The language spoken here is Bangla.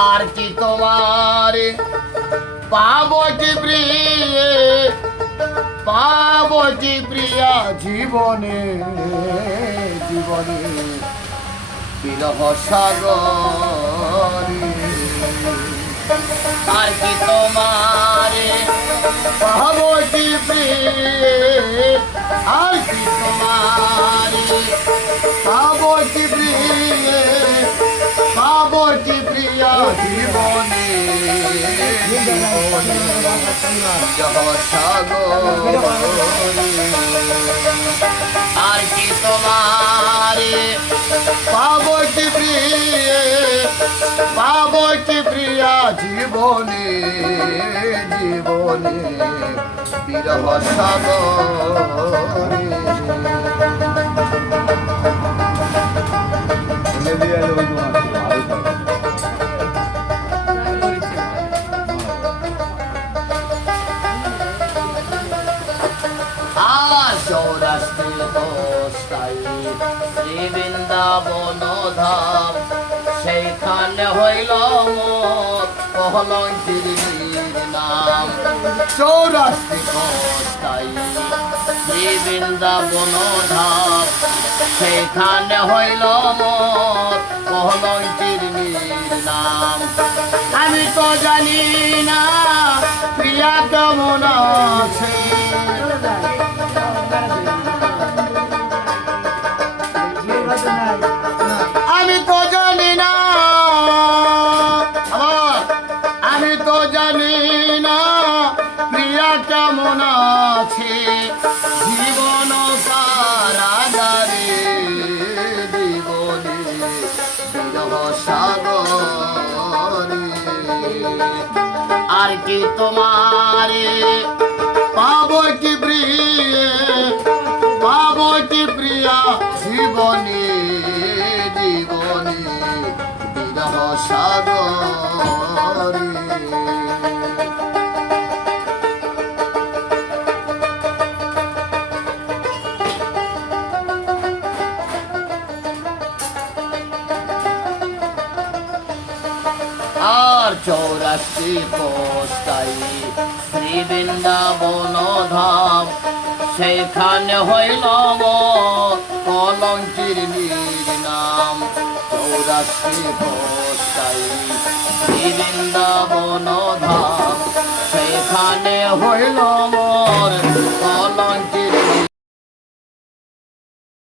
আর কি তোমার পাবো কি প্রিয়া জীবনে জীবনে বিরহ সাগরে আর কি তোমার পাবো কি আর কি তোমার পাবো কি প্রিয়া জীবনে আর কি তোমার পাবো কি প্রিয়া জীবনে জীবনে বিরহ সাগরে চৌরাশি দোষাই শ্রী বৃন্দাবন ধাম সেইখানে হইল মোর কলঙ্কিনীর নাম চৌরাশি দোষাই শ্রী বৃন্দাবন ধাম সেইখানে হইল মোর কলঙ্কিনীর নাম আমি তো জানি না প্রিয়া কেমন আছে আমি তো জানি না প্রিয়া কেমন আছে জীবন কারাগারে জীবনে বিরহ সাগরে আর কি তোমারে পাবো কি প্রিয়া জীবনে জীবনে বিরহ সাগরে আর চৌরাশি কোষ্টাই শ্রী বৃন্দাবন ধাম সেইখানে হইল কলঙ্কিনীর নাম চৌরাশি কোষ্টাই শ্রী বৃন্দাবন ধাম সেইখানে হইল মোর কলঙ্কিনীর